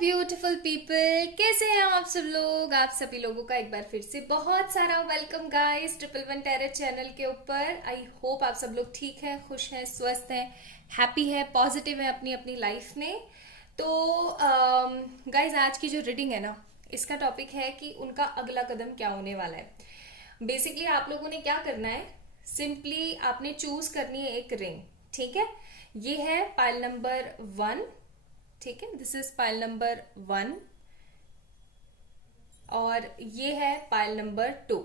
Beautiful people, कैसे हैं आप सब लोग। आप सभी लोगों का एक बार फिर से बहुत सारा welcome guys triple one terror channel के ऊपर। आई होप आप सब लोग ठीक हैं, खुश हैं, स्वस्थ हैं, हैप्पी है, पॉजिटिव है अपनी अपनी लाइफ में। तो गाइस आज की जो रीडिंग है ना, इसका टॉपिक है कि उनका अगला कदम क्या होने वाला है। बेसिकली आप लोगों ने क्या करना है, सिंपली आपने चूज करनी है एक रिंग। ठीक है, ये है पाइल नंबर 1। ठीक है, दिस इज पाइल नंबर 1 और ये है पाइल नंबर 2।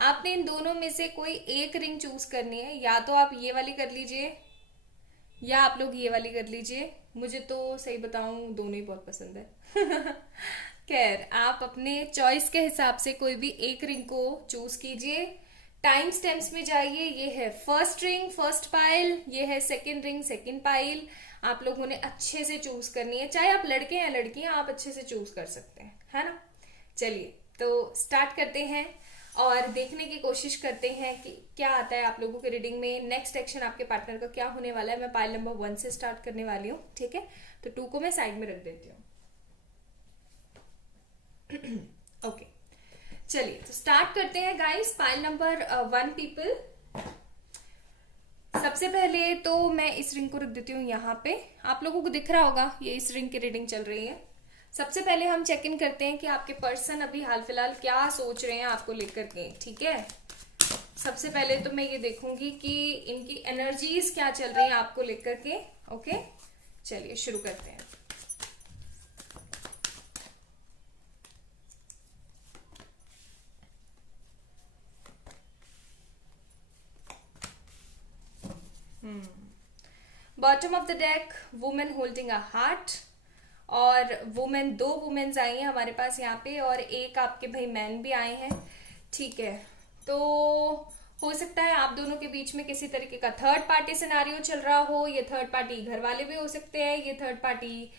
आपने इन दोनों में से कोई एक रिंग चूज करनी है, या तो आप ये वाली कर लीजिए या आप लोग ये वाली कर लीजिए। मुझे तो सही बताऊं दोनों ही बहुत पसंद है। खैर, आप अपने चॉइस के हिसाब से कोई भी एक रिंग को चूज कीजिए। टाइम स्टेम्प्स में जाइए, ये है फर्स्ट रिंग फर्स्ट पाइल, ये है सेकंड रिंग सेकंड पाइल। आप लोगों ने अच्छे से चूज करनी है, चाहे आप लड़के या लड़कियां, आप अच्छे से चूज कर सकते हैं, है ना। चलिए तो स्टार्ट करते हैं और देखने की कोशिश करते हैं कि क्या आता है आप लोगों के रीडिंग में। नेक्स्ट एक्शन आपके पार्टनर का क्या होने वाला है। मैं पाइल नंबर 1 से स्टार्ट करने वाली हूँ। ठीक है, तो 2 को मैं साइड में रख देती हूँ। ओके, चलिए तो स्टार्ट करते हैं गाइस। पाइल नंबर 1 पीपल, सबसे पहले तो मैं इस रिंग को रख देती हूँ यहाँ पे। आप लोगों को दिख रहा होगा ये इस रिंग की रीडिंग चल रही है। सबसे पहले हम चेक इन करते हैं कि आपके पर्सन अभी हाल फिलहाल क्या सोच रहे हैं आपको लेकर के। ठीक है, सबसे पहले तो मैं ये देखूंगी कि इनकी एनर्जीज क्या चल रही हैं आपको लेकर के। ओके, चलिए शुरू करते हैं। Bottom of the deck, women holding a heart. और वुमेन, 2 वुमेन्स आई हैं हमारे पास यहाँ पे और एक आपके भाई मैन भी आए हैं। ठीक है, तो हो सकता है आप दोनों के बीच में किसी तरीके का थर्ड पार्टी सिनारियो चल रहा हो। ये थर्ड पार्टी घर वाले भी हो सकते हैं, ये थर्ड पार्टी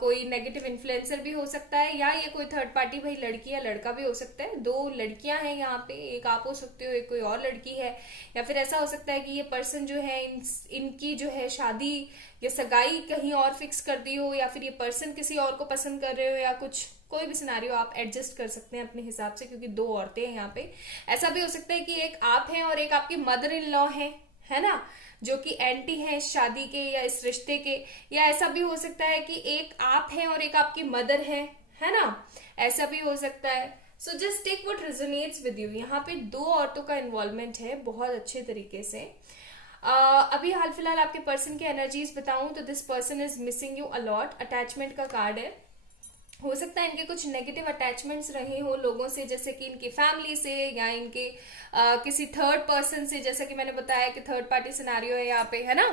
कोई नेगेटिव इन्फ्लुएंसर भी हो सकता है, या ये कोई थर्ड पार्टी भाई लड़की या लड़का भी हो सकता है। 2 लड़कियां हैं यहाँ पे, एक आप हो सकते हो, एक कोई और लड़की है। या फिर ऐसा हो सकता है कि ये पर्सन जो है इनकी जो है शादी या सगाई कहीं और फिक्स कर दी हो, या फिर ये पर्सन किसी और को पसंद कर रहे हो, या कुछ कोई भी सिनारियो आप एडजस्ट कर सकते हैं अपने हिसाब से, क्योंकि 2 औरतें हैं यहाँ पे। ऐसा भी हो सकता है कि एक आप हैं और एक आपकी मदर इन लॉ है ना, जो कि एंटी है इस शादी के या इस रिश्ते के। या ऐसा भी हो सकता है कि एक आप हैं और एक आपकी मदर है ना, ऐसा भी हो सकता है। So just take what resonates with you. यहाँ पे 2 औरतों का इन्वॉल्वमेंट है बहुत अच्छे तरीके से। अभी हाल फिलहाल आपके पर्सन की एनर्जीज बताऊं तो this person is missing you a lot. Attachment का कार्ड है। हो सकता है इनके कुछ नेगेटिव अटैचमेंट्स रहे हो लोगों से, जैसे कि इनकी फैमिली से या इनके किसी थर्ड पर्सन से, जैसा कि मैंने बताया कि थर्ड पार्टी सिनारियो है यहाँ पे, है ना।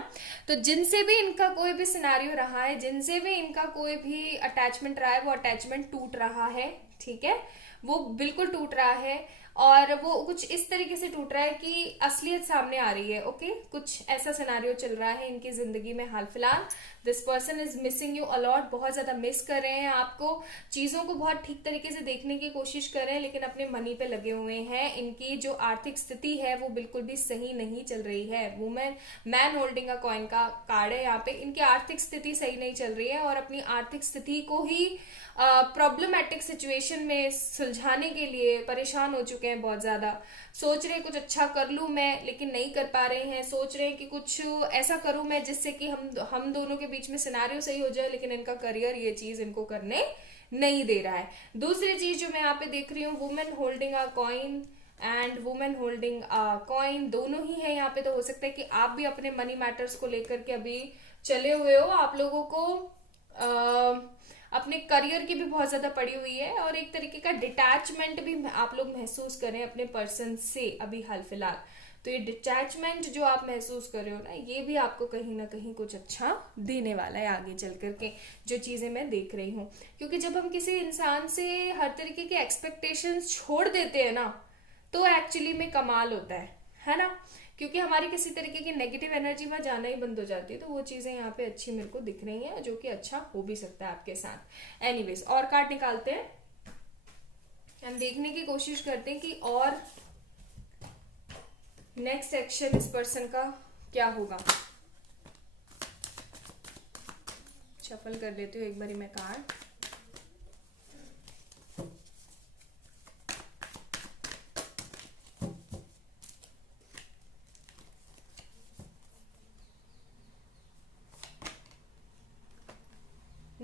तो जिनसे भी इनका कोई भी सिनारियो रहा है, जिनसे भी इनका कोई भी अटैचमेंट रहा है, वो अटैचमेंट टूट रहा है। ठीक है, वो बिल्कुल टूट रहा है और वो कुछ इस तरीके से टूट रहा है कि असलियत सामने आ रही है। ओके, कुछ ऐसा सिनारियो चल रहा है इनकी जिंदगी में हाल फिलहाल। This person is missing you a lot, बहुत ज्यादा मिस कर रहे हैं आपको। चीजों को बहुत ठीक तरीके से देखने की कोशिश कर रहे हैं, लेकिन अपने मनी पे लगे हुए हैं। इनकी जो आर्थिक स्थिति है वो बिल्कुल भी सही नहीं चल रही है। Women, man holding a coin का कार्ड है यहाँ पे। इनकी आर्थिक स्थिति सही नहीं चल रही है और अपनी आर्थिक स्थिति को ही प्रॉब्लमेटिक सिचुएशन में सुलझाने के लिए परेशान हो चुके हैं बहुत ज्यादा। सोच रहे कुछ अच्छा कर लूं मैं, लेकिन नहीं कर पा रहे हैं। सोच रहे हैं कि कुछ ऐसा करूं मैं जिससे कि हम दोनों के बीच में सिनारियो सही हो जाए, लेकिन इनका करियर ये चीज इनको करने नहीं दे रहा है। दूसरी चीज जो मैं यहाँ पे देख रही हूँ, women holding a coin and women holding a coin, दोनों ही है यहाँ पे। तो हो सकता है कि आप भी अपने मनी मैटर्स को लेकर के अभी चले हुए हो। आप लोगों को अपने करियर की भी बहुत ज्यादा पड़ी हुई है और एक तरीके का डिटैचमेंट भी आप लोग महसूस करें अपने पर्सन से अभी हाल फिलहाल। तो ये डिटैचमेंट जो आप महसूस कर रहे हो ना, ये भी आपको कहीं ना कहीं कुछ अच्छा देने वाला है आगे चल करके, जो चीजें मैं देख रही हूँ। क्योंकि जब हम किसी इंसान से हर तरीके के एक्सपेक्टेशंस छोड़ देते हैं ना, तो एक्चुअली में कमाल होता है ना। क्योंकि हमारी किसी तरीके की नेगेटिव एनर्जी वहां जाना ही बंद हो जाती है। तो वो चीजें यहाँ पे अच्छी मेरे को दिख रही हैं, जो कि अच्छा हो भी सकता है आपके साथ। एनीवेज, और कार्ड निकालते हैं, हम देखने की कोशिश करते हैं कि और नेक्स्ट एक्शन इस पर्सन का क्या होगा। शफल कर लेती हूँ एक बारी मैं card.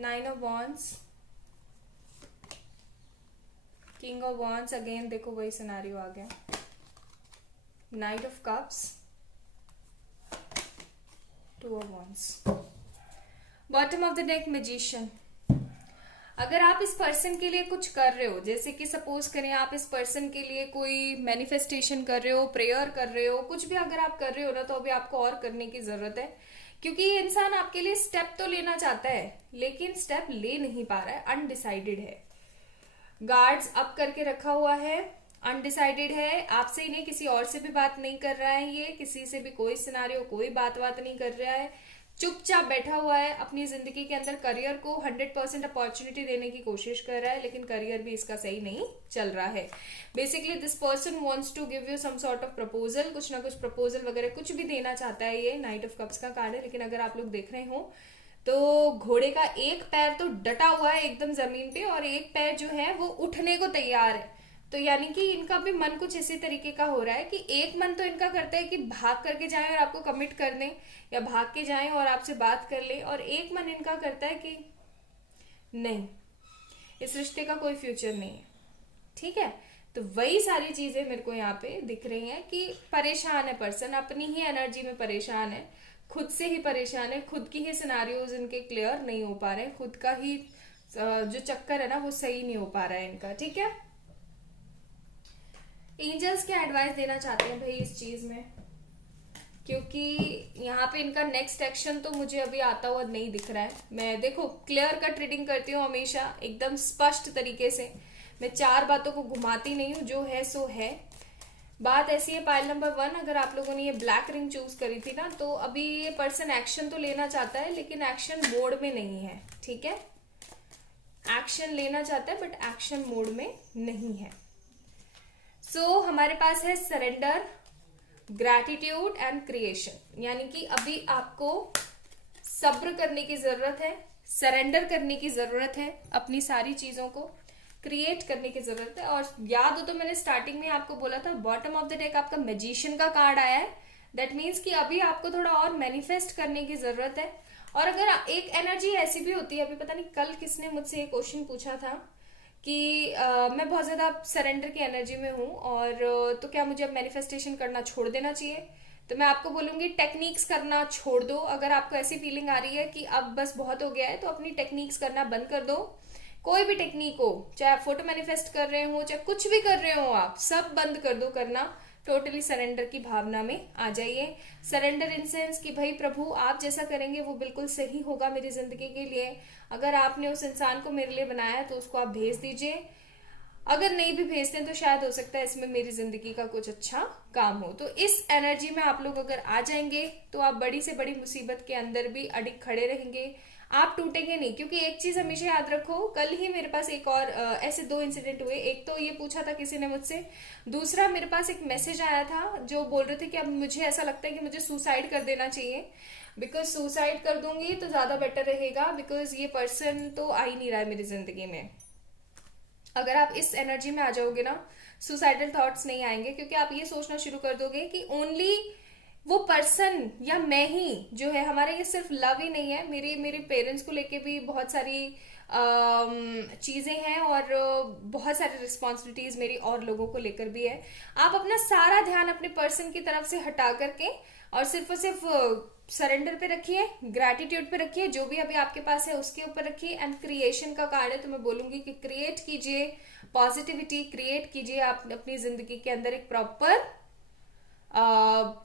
Nine of wands, king of wands, again देखो वही सिनेरियो आ गया, night of cups, two of wands, bottom of the deck magician. अगर आप इस पर्सन के लिए कुछ कर रहे हो, जैसे कि सपोज करें आप इस पर्सन के लिए कोई मैनिफेस्टेशन कर रहे हो, प्रेयर कर रहे हो, कुछ भी अगर आप कर रहे हो ना, तो अभी आपको और करने की जरूरत है, क्योंकि ये इंसान आपके लिए स्टेप तो लेना चाहता है लेकिन स्टेप ले नहीं पा रहा है, अनडिसाइडेड है, गार्ड्स अप करके रखा हुआ है, अनडिसाइडेड है, आपसे ही नहीं किसी और से भी बात नहीं कर रहा है, ये किसी से भी कोई सिनारियो कोई बात नहीं कर रहा है, चुपचाप बैठा हुआ है, अपनी जिंदगी के अंदर करियर को 100% अपॉर्चुनिटी देने की कोशिश कर रहा है, लेकिन करियर भी इसका सही नहीं चल रहा है। Basically this person wants to give you some sort of proposal, कुछ ना कुछ प्रपोजल वगैरह कुछ भी देना चाहता है, ये नाइट ऑफ कप्स का कार्ड है। लेकिन अगर आप लोग देख रहे हो तो घोड़े का एक पैर तो डटा हुआ है एकदम जमीन पे और एक पैर जो है वो उठने को तैयार है, तो यानी कि इनका भी मन कुछ इसी तरीके का हो रहा है कि एक मन तो इनका करता है कि भाग करके जाएं और आपको कमिट कर दें, या भाग के जाएं और आपसे बात कर लें, और एक मन इनका करता है कि नहीं, इस रिश्ते का कोई फ्यूचर नहीं है। ठीक है, तो वही सारी चीजें मेरे को यहाँ पे दिख रही हैं कि परेशान है पर्सन, अपनी ही एनर्जी में परेशान है, खुद से ही परेशान है, खुद की ही सिनारियोज इनके क्लियर नहीं हो पा रहे हैं, खुद का ही जो चक्कर है ना वो सही नहीं हो पा रहा है इनका। ठीक है, एंजल्स क्या एडवाइस देना चाहते हैं भाई इस चीज में, क्योंकि यहाँ पे इनका नेक्स्ट एक्शन तो मुझे अभी आता हुआ नहीं दिख रहा है। मैं देखो क्लियर कट रीडिंग करती हूँ हमेशा, एकदम स्पष्ट तरीके से, मैं चार बातों को घुमाती नहीं हूँ, जो है सो है। बात ऐसी है पाइल नंबर 1, अगर आप लोगों ने ये ब्लैक रिंग चूज करी थी ना, तो अभी ये पर्सन एक्शन तो लेना चाहता है लेकिन एक्शन मोड में नहीं है। ठीक है, एक्शन लेना चाहता है बट एक्शन मोड में नहीं है। हमारे पास है सरेंडर, ग्रैटिट्यूड एंड क्रिएशन, यानी कि अभी आपको सब्र करने की जरूरत है, सरेंडर करने की जरूरत है, अपनी सारी चीजों को क्रिएट करने की जरूरत है। और याद हो तो मैंने स्टार्टिंग में आपको बोला था बॉटम ऑफ द डेक आपका मैजिशियन का कार्ड आया है, दैट मीन्स कि अभी आपको थोड़ा और मैनिफेस्ट करने की जरूरत है। और अगर एक एनर्जी ऐसी भी होती है, अभी पता नहीं कल किसने मुझसे ये क्वेश्चन पूछा था कि मैं बहुत ज्यादा सरेंडर की एनर्जी में हूँ और तो क्या मुझे अब मैनिफेस्टेशन करना छोड़ देना चाहिए, तो मैं आपको बोलूंगी टेक्निक्स करना छोड़ दो। अगर आपको ऐसी फीलिंग आ रही है कि अब बस बहुत हो गया है, तो अपनी टेक्निक्स करना बंद कर दो। कोई भी टेक्निक हो, चाहे आप फोटो मैनिफेस्ट कर रहे हो, चाहे कुछ भी कर रहे हो, आप सब बंद कर दो करना, टोटली सरेंडर की भावना में आ जाइए। सरेंडर इन सेंस कि भाई प्रभु आप जैसा करेंगे वो बिल्कुल सही होगा मेरी जिंदगी के लिए। अगर आपने उस इंसान को मेरे लिए बनाया तो उसको आप भेज दीजिए, अगर नहीं भी भेजते तो शायद हो सकता है इसमें मेरी जिंदगी का कुछ अच्छा काम हो। तो इस एनर्जी में आप लोग अगर आ जाएंगे तो आप बड़ी से बड़ी मुसीबत के अंदर भी अडिग खड़े रहेंगे, आप टूटेंगे नहीं। क्योंकि एक चीज हमेशा याद रखो, कल ही मेरे पास एक और ऐसे 2 इंसिडेंट हुए। एक तो ये पूछा था किसी ने मुझसे, दूसरा मेरे पास एक मैसेज आया था जो बोल रहे थे कि अब मुझे ऐसा लगता है कि मुझे सुसाइड कर देना चाहिए, बिकॉज सुसाइड कर दूंगी तो ज्यादा बेटर रहेगा, बिकॉज ये पर्सन तो आ ही नहीं रहा है मेरी जिंदगी में। अगर आप इस एनर्जी में आ जाओगे ना, सुसाइडल थॉट्स नहीं आएंगे, क्योंकि आप ये सोचना शुरू कर दोगे कि ओनली वो पर्सन या मैं ही जो है, हमारा ये सिर्फ लव ही नहीं है, मेरे पेरेंट्स को लेके भी बहुत सारी चीजें हैं और बहुत सारी रिस्पॉन्सिबिलिटीज मेरी और लोगों को लेकर भी है। आप अपना सारा ध्यान अपने पर्सन की तरफ से हटा करके और सिर्फ सरेंडर पे रखिए, ग्रैटिट्यूड पे रखिए, जो भी अभी आपके पास है उसके ऊपर रखिए। एंड क्रिएशन का कार्ड है, तो मैं बोलूंगी कि क्रिएट कीजिए, पॉजिटिविटी क्रिएट कीजिए आप अपनी जिंदगी के अंदर, एक प्रॉपर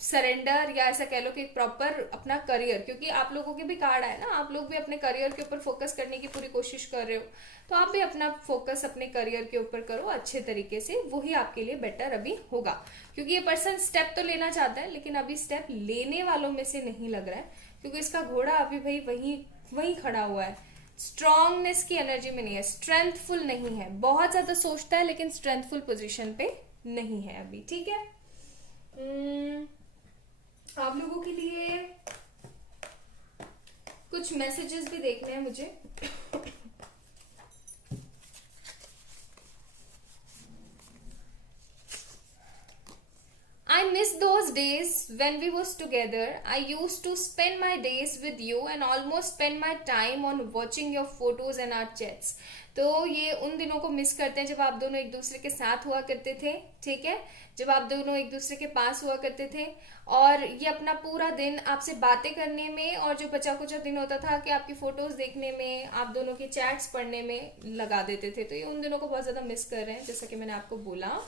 सरेंडर या ऐसा कह लो कि एक प्रॉपर अपना करियर, क्योंकि आप लोगों के भी कार्ड आए ना, आप लोग भी अपने करियर के ऊपर फोकस करने की पूरी कोशिश कर रहे हो, तो आप भी अपना फोकस अपने करियर के ऊपर करो अच्छे तरीके से, वही आपके लिए बेटर अभी होगा। क्योंकि ये पर्सन स्टेप तो लेना चाहता है लेकिन अभी स्टेप लेने वालों में से नहीं लग रहा है, क्योंकि इसका घोड़ा अभी भाई वही खड़ा हुआ है, स्ट्रांगनेस की एनर्जी में नहीं है, स्ट्रेंथफुल नहीं है, बहुत ज्यादा सोचता है लेकिन स्ट्रेंथफुल पोजीशन पे नहीं है अभी। ठीक है, आप लोगों के लिए कुछ मैसेजेस भी देखने हैं मुझे। I miss those days when we was together, I used to spend my days with you and almost spend my time on watching your photos and our chats. तो ये उन दिनों को मिस करते हैं जब आप दोनों एक दूसरे के साथ हुआ करते थे, ठीक है, जब आप दोनों एक दूसरे के पास हुआ करते थे, और ये अपना पूरा दिन आपसे बातें करने में और जो बचा कुचा दिन होता था कि आपकी फोटोज देखने में, आप दोनों की चैट्स पढ़ने में लगा देते थे. तो ये उन दिनों को बहुत ज्यादा मिस कर रहे हैं, जैसा कि मैंने आपको बोला.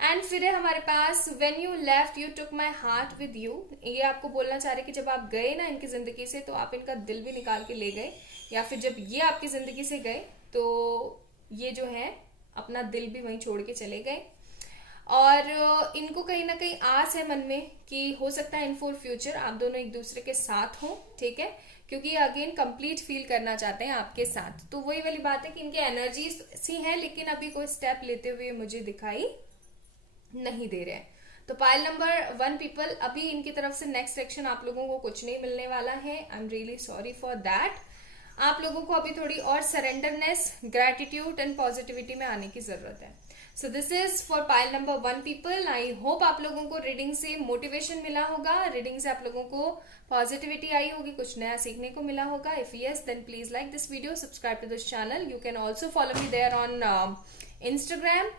एंड फिर है हमारे पास when you left you took my heart with you. ये आपको बोलना चाह रहे कि जब आप गए ना इनकी जिंदगी से तो आप इनका दिल भी निकाल के ले गए, या फिर जब ये आपकी जिंदगी से गए तो ये जो है अपना दिल भी वहीं छोड़ के चले गए. और इनको कहीं ना कहीं आस है मन में कि हो सकता है इन फॉर फ्यूचर आप दोनों एक दूसरे के साथ हो, ठीक है, क्योंकि ये अगेन कंप्लीट फील करना चाहते हैं आपके साथ. तो वही वाली बात है कि इनकी एनर्जीज सी है लेकिन अभी कोई स्टेप लेते हुए मुझे दिखाई नहीं दे रहे हैं. तो पाइल नंबर 1 पीपल, अभी इनकी तरफ से नेक्स्ट सेक्शन आप लोगों को कुछ नहीं मिलने वाला है. I am really sorry for that. आप लोगों को अभी थोड़ी और सरेंडरनेस, ग्रेटिट्यूड एंड पॉजिटिविटी में आने की जरूरत है. So this is for pile number 1 people. I hope आप लोगों को रीडिंग से मोटिवेशन मिला होगा, रीडिंग से आप लोगों को पॉजिटिविटी आई होगी, कुछ नया सीखने को मिला होगा. If yes then please like this video, subscribe to this channel. You can also follow me there on Instagram.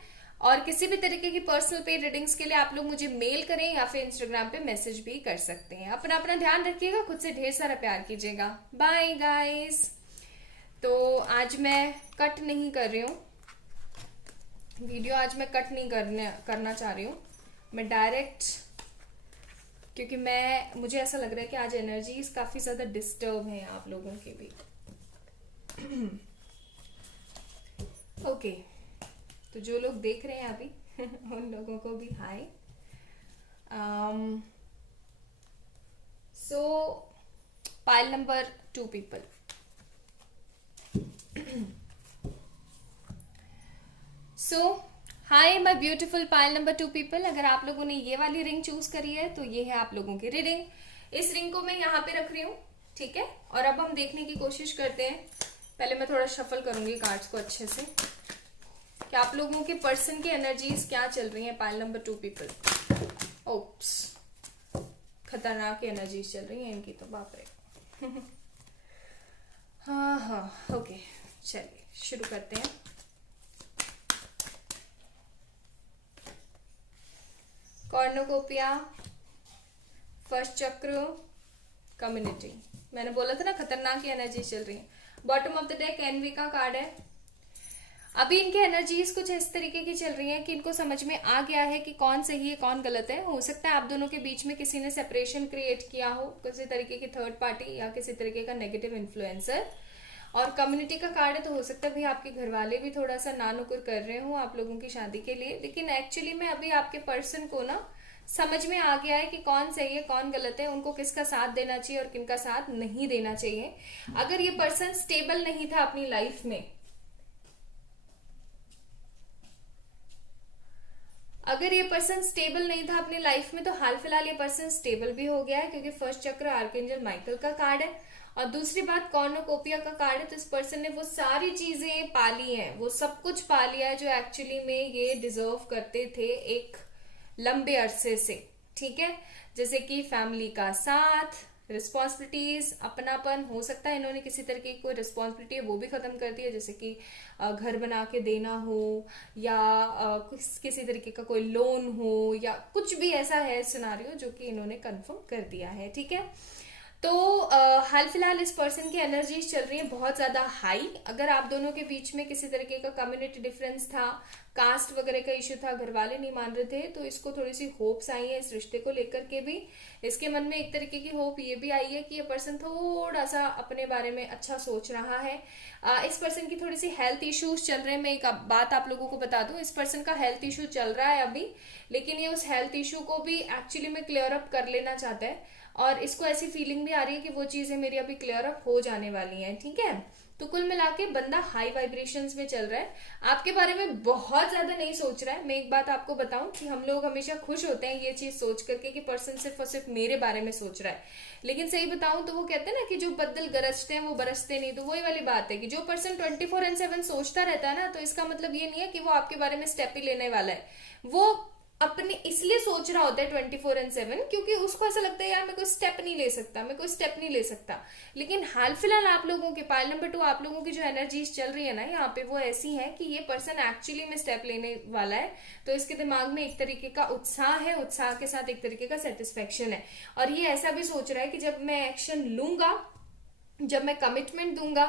और किसी भी तरीके की पर्सनल पेड रीडिंग्स के लिए आप लोग मुझे मेल करें या फिर इंस्टाग्राम पे मैसेज भी कर सकते हैं. अपना अपना ध्यान रखिएगा, खुद से ढेर सारा प्यार कीजिएगा. Bye guys. तो आज मैं कट नहीं कर रही हूँ वीडियो, आज मैं कट नहीं करना चाह रही हूँ. मैं डायरेक्ट, क्योंकि मुझे ऐसा लग रहा है कि आज एनर्जीज काफी ज्यादा डिस्टर्ब हैं आप लोगों के भी. ओके तो जो लोग देख रहे हैं अभी उन लोगों को भी hi. So pile number 2 people. So hi my beautiful pile number 2 people. अगर आप लोगों ने ये वाली रिंग चूज करी है तो ये है आप लोगों की रीडिंग. इस रिंग को मैं यहाँ पे रख रही हूँ, ठीक है, और अब हम देखने की कोशिश करते हैं. पहले मैं थोड़ा शफल करूंगी कार्ड्स को अच्छे से कि आप लोगों के पर्सन की एनर्जीज क्या चल रही है. Pile number 2 people. ओप्स, खतरनाक एनर्जीज चल रही है इनकी तो, बाप रे. हाँ ओके, चलिए शुरू करते हैं. Cornucopia, first chakra, community. मैंने बोला था ना खतरनाक एनर्जी चल रही है. Bottom of the deck envy का कार्ड है. अभी इनकी एनर्जीज कुछ इस तरीके की चल रही है कि इनको समझ में आ गया है कि कौन सही है कौन गलत है. हो सकता है आप दोनों के बीच में किसी ने सेपरेशन क्रिएट किया हो, किसी तरीके की थर्ड पार्टी या किसी तरीके का नेगेटिव इन्फ्लुएंसर. और कम्युनिटी का कार्ड है तो हो सकता है भी आपके घर वाले भी थोड़ा सा नानुकुर कर रहे हो आप लोगों की शादी के लिए. लेकिन एक्चुअली में अभी आपके पर्सन को ना समझ में आ गया है कि कौन सही है कौन गलत है, उनको किसका साथ देना चाहिए और किनका साथ नहीं देना चाहिए. अगर ये पर्सन स्टेबल नहीं था अपनी लाइफ में, अगर ये पर्सन स्टेबल नहीं था अपनी लाइफ में, तो हाल फिलहाल ये पर्सन स्टेबल भी हो गया है, क्योंकि फर्स्ट चक्र आर्कएंजल माइकल का कार्ड है. और दूसरी बात कॉर्नुकोपिया का कार्ड है. तो इस पर्सन ने वो सारी चीजें पाली हैं, वो सब कुछ पा लिया है जो एक्चुअली में ये डिजर्व करते थे एक लंबे अरसे से, ठीक है. जैसे कि फैमिली का साथ, रिस्पॉन्सिबिलिटीज, अपनापन. हो सकता है इन्होंने किसी तरीके की कोई रिस्पॉन्सिबिलिटी है वो भी खत्म कर दी है, जैसे कि घर बना के देना हो या किसी तरीके का कोई लोन हो या कुछ भी ऐसा है सिनारियो जो कि इन्होंने कंफर्म कर दिया है, ठीक है. तो हाल फिलहाल इस पर्सन की एनर्जीज चल रही है बहुत ज्यादा हाई. अगर आप दोनों के बीच में किसी तरीके का कम्युनिटी डिफरेंस था, कास्ट वगैरह का इश्यू था, घर वाले नहीं मान रहे थे, तो इसको थोड़ी सी होप्स आई है इस रिश्ते को लेकर के भी. इसके मन में एक तरीके की होप ये भी आई है कि ये पर्सन थोड़ा सा अपने बारे में अच्छा सोच रहा है. इस पर्सन की थोड़ी सी हेल्थ इश्यूज चल रहे हैं. मैं एक बात आप लोगों को बता दूं, इस पर्सन का हेल्थ इशू चल रहा है अभी, लेकिन ये उस हेल्थ इशू को भी एक्चुअली में क्लियर अप कर लेना चाहता है. और इसको ऐसी फीलिंग भी आ रही है कि वो चीजें मेरी अभी क्लियर अप हो जाने वाली हैं, ठीक है. तो कुल मिला के बंदा हाई वाइब्रेशंस में चल रहा है, आपके बारे में बहुत ज्यादा नहीं सोच रहा है. मैं एक बात आपको बताऊं कि हम लोग हमेशा खुश होते हैं ये चीज सोच करके कि पर्सन सिर्फ और सिर्फ मेरे बारे में सोच रहा है. लेकिन सही बताऊं तो वो कहते हैं ना कि जो बदल गरजते हैं वो बरसते नहीं. तो वही वाली बात है कि जो पर्सन 24/7 सोचता रहता है ना, तो इसका मतलब ये नहीं है कि वो आपके बारे में स्टेप ही लेने वाला है. वो अपने इसलिए सोच रहा होता है 24/7, क्योंकि उसको ऐसा लगता है यार मैं कोई स्टेप नहीं ले सकता, मैं कोई स्टेप नहीं ले सकता। लेकिन हाल फिलहाल आप लोगों के पाइल नंबर 2 आप लोगों की जो एनर्जीज चल रही है ना यहाँ पे, वो ऐसी है कि ये पर्सन एक्चुअली में स्टेप लेने वाला है। तो इसके दिमाग में एक तरीके का उत्साह है, उत्साह के साथ एक तरीके का सेटिस्फेक्शन है। और ये ऐसा भी सोच रहा है कि जब मैं एक्शन लूंगा, जब मैं कमिटमेंट दूंगा,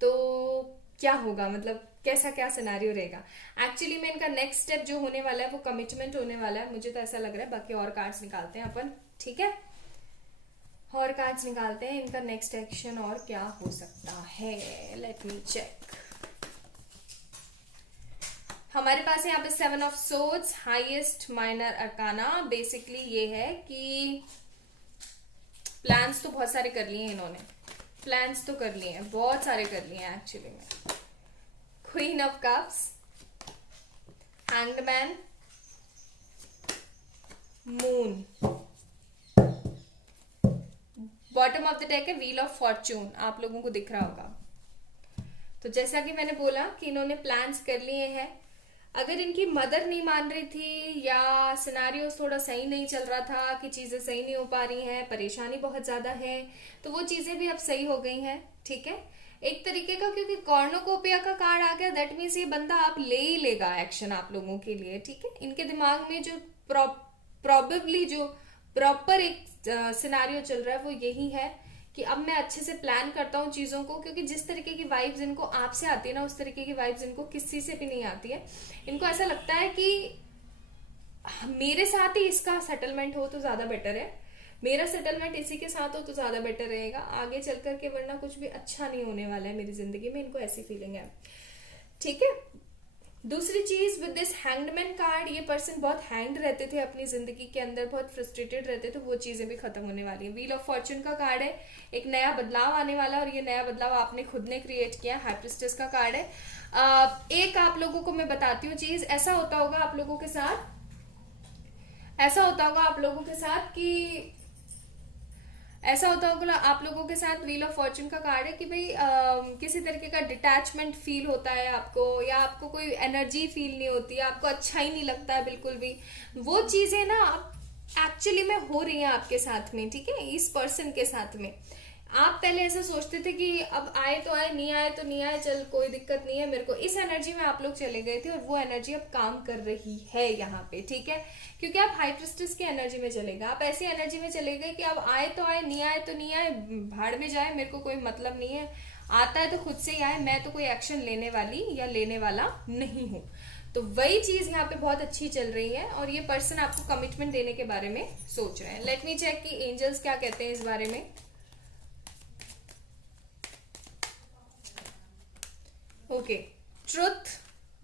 तो क्या होगा, मतलब कैसा क्या सिनेरियो रहेगा। एक्चुअली में इनका नेक्स्ट स्टेप जो होने वाला है वो कमिटमेंट होने वाला है, मुझे तो ऐसा लग रहा है। बाकी और कार्ड्स निकालते हैं अपन, ठीक है, और कार्ड्स निकालते हैं, इनका नेक्स्ट एक्शन और क्या हो सकता है। Let me check. हमारे पास है यहाँ पे 7 of swords, highest minor arcana. Basically ये है कि प्लान्स तो बहुत सारे कर लिए हैं इन्होंने, प्लान्स तो कर लिए हैं, बहुत सारे कर लिए हैं एक्चुअली में। Queen of cups, hanged man, moon, bottom of the deck है व्हील ऑफ फॉर्च्यून, आप लोगों को दिख रहा होगा। तो जैसा कि मैंने बोला कि इन्होंने प्लान्स कर लिए हैं। अगर इनकी मदर नहीं मान रही थी या सिनारियो थोड़ा सही नहीं चल रहा था कि चीजें सही नहीं हो पा रही हैं, परेशानी बहुत ज्यादा है, तो वो चीजें भी अब सही हो गई हैं, ठीक है। एक तरीके का, क्योंकि कॉर्नोकोपिया का कार्ड आ गया, दैट मीन्स ये बंदा आप ले ही लेगा एक्शन आप लोगों के लिए, ठीक है। इनके दिमाग में जो प्रॉबेबली जो प्रॉपर एक सिनारियो चल रहा है वो यही है कि अब मैं अच्छे से प्लान करता हूँ चीजों को, क्योंकि जिस तरीके की वाइब्स इनको आपसे आती है ना, उस तरीके की वाइब्स इनको किसी से भी नहीं आती है। इनको ऐसा लगता है कि मेरे साथ ही इसका सेटलमेंट हो तो ज्यादा बेटर है, मेरा सेटलमेंट इसी के साथ हो तो ज्यादा बेटर रहेगा आगे चल करके, वरना कुछ भी अच्छा नहीं होने वाला है मेरी जिंदगी में, इनको ऐसी फीलिंग है, ठीक है। दूसरी चीज, विद दिस हैंग्डमैन कार्ड, ये पर्सन बहुत हैंग्ड रहते थे अपनी जिंदगी के अंदर, बहुत फ्रस्ट्रेटेड रहते थे, वो चीजें भी खत्म होने वाली है। व्हील ऑफ फॉर्च्यून का कार्ड है, एक नया बदलाव आने वाला है, और ये नया बदलाव आपने खुद ने क्रिएट किया। हाई प्रिस्टेस का कार्ड है। एक आप लोगों को मैं बताती हूँ चीज, ऐसा होता होगा आप लोगों के साथ, ऐसा होता होगा आप लोगों के साथ कि ऐसा होता होगा आप लोगों के साथ, व्हील ऑफ फॉर्च्यून का कार्ड है कि भाई किसी तरीके का डिटैचमेंट फील होता है आपको, या आपको कोई एनर्जी फील नहीं होती है, आपको अच्छा ही नहीं लगता है बिल्कुल भी। वो चीजें ना एक्चुअली में हो रही हैं आपके साथ में, ठीक है, इस पर्सन के साथ में। आप पहले ऐसा सोचते थे कि अब आए तो आए, नहीं आए तो नहीं आए, चल कोई दिक्कत नहीं है मेरे को, इस एनर्जी में आप लोग चले गए थे, और वो एनर्जी अब काम कर रही है यहाँ पे, ठीक है। क्योंकि आप हाई प्रिस्टेस की एनर्जी में चले गए, आप ऐसी एनर्जी में चले गए कि अब आए तो आए, नहीं आए तो नहीं आए, भाड़ में जाए, मेरे को कोई मतलब नहीं है, आता है तो खुद से ही आए, मैं तो कोई एक्शन लेने वाली या लेने वाला नहीं हूँ। तो वही चीज यहाँ पे बहुत अच्छी चल रही है, और ये पर्सन आपको कमिटमेंट देने के बारे में सोच रहे हैं। लेट मी चेक कि एंजल्स क्या कहते हैं इस बारे में। ओके, ट्रुथ,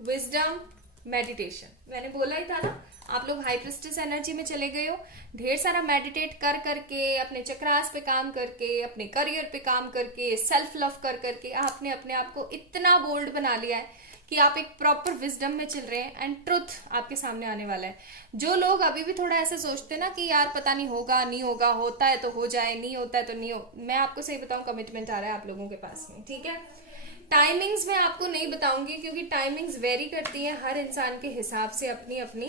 विजडम, मेडिटेशन, मैंने बोला ही था ना, आप लोग हाई प्रिस्टेस एनर्जी में चले गए हो, ढेर सारा मेडिटेट कर करके, अपने चक्रास पे काम करके, अपने करियर पे काम करके, सेल्फ लव कर करके आपने अपने आप को इतना बोल्ड बना लिया है कि आप एक प्रॉपर विजडम में चल रहे हैं, एंड ट्रुथ आपके सामने आने वाला है। जो लोग अभी भी थोड़ा ऐसे सोचते हैं ना कि यार पता नहीं होगा नहीं होगा, होता है तो हो जाए, नहीं होता है तो नहीं हो, मैं आपको सही बताऊं, कमिटमेंट आ रहा है आप लोगों के पास में, ठीक है। टाइमिंग्स मैं आपको नहीं बताऊंगी, क्योंकि टाइमिंग्स वेरी करती हैं हर इंसान के हिसाब से अपनी अपनी।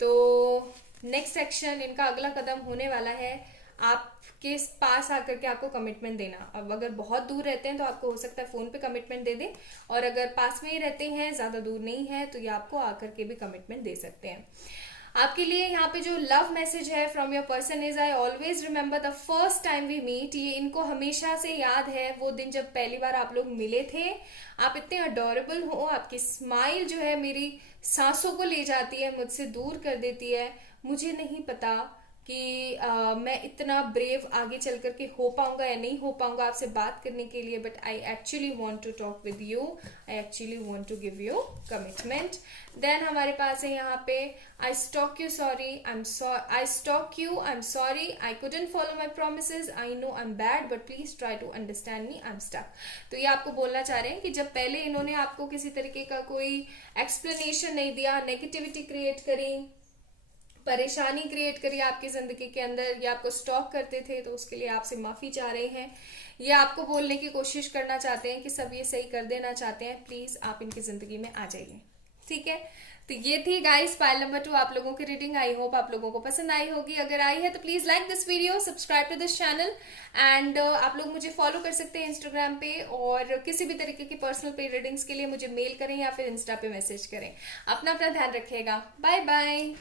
तो नेक्स्ट एक्शन, इनका अगला कदम होने वाला है आपके पास आकर के आपको कमिटमेंट देना। अब अगर बहुत दूर रहते हैं तो आपको हो सकता है फोन पे कमिटमेंट दे दें, और अगर पास में ही रहते हैं, ज्यादा दूर नहीं है, तो ये आपको आकर के भी कमिटमेंट दे सकते हैं। आपके लिए यहाँ पे जो लव मैसेज है from your person is, I always remember the first time we meet. ये इनको हमेशा से याद है वो दिन जब पहली बार आप लोग मिले थे। आप इतने अडोरेबल हो, आपकी स्माइल जो है मेरी सांसों को ले जाती है, मुझसे दूर कर देती है। मुझे नहीं पता कि मैं इतना ब्रेव आगे चल करके हो पाऊंगा या नहीं हो पाऊंगा आपसे बात करने के लिए, but I actually want to talk with you, I actually want to give you commitment. Then हमारे पास है यहाँ पे, I stalk you sorry, I stalk you, I am sorry, I couldn't follow my promises, I know I am bad but please try to understand me, I am stuck. तो ये आपको बोलना चाह रहे हैं कि जब पहले इन्होंने आपको किसी तरीके का कोई एक्सप्लेनेशन नहीं दिया, नेगेटिविटी क्रिएट करी, परेशानी क्रिएट करी आपकी जिंदगी के अंदर, या आपको स्टॉक करते थे, तो उसके लिए आपसे माफी चाह रहे हैं। ये आपको बोलने की कोशिश करना चाहते हैं कि सब ये सही कर देना चाहते हैं, प्लीज आप इनकी जिंदगी में आ जाइए, ठीक है, तो ये थी गाइस पाइल नंबर 2 आप लोगों की रीडिंग। आई होप आप लोगों को पसंद आई होगी। अगर आई है तो please like this video, subscribe to this channel and आप लोग मुझे फॉलो कर सकते हैं इंस्टाग्राम पे, और किसी भी तरीके की पर्सनल पे रीडिंग्स के लिए मुझे मेल करें या फिर इंस्टा पे मैसेज करें। अपना अपना ध्यान रखिएगा। Bye bye.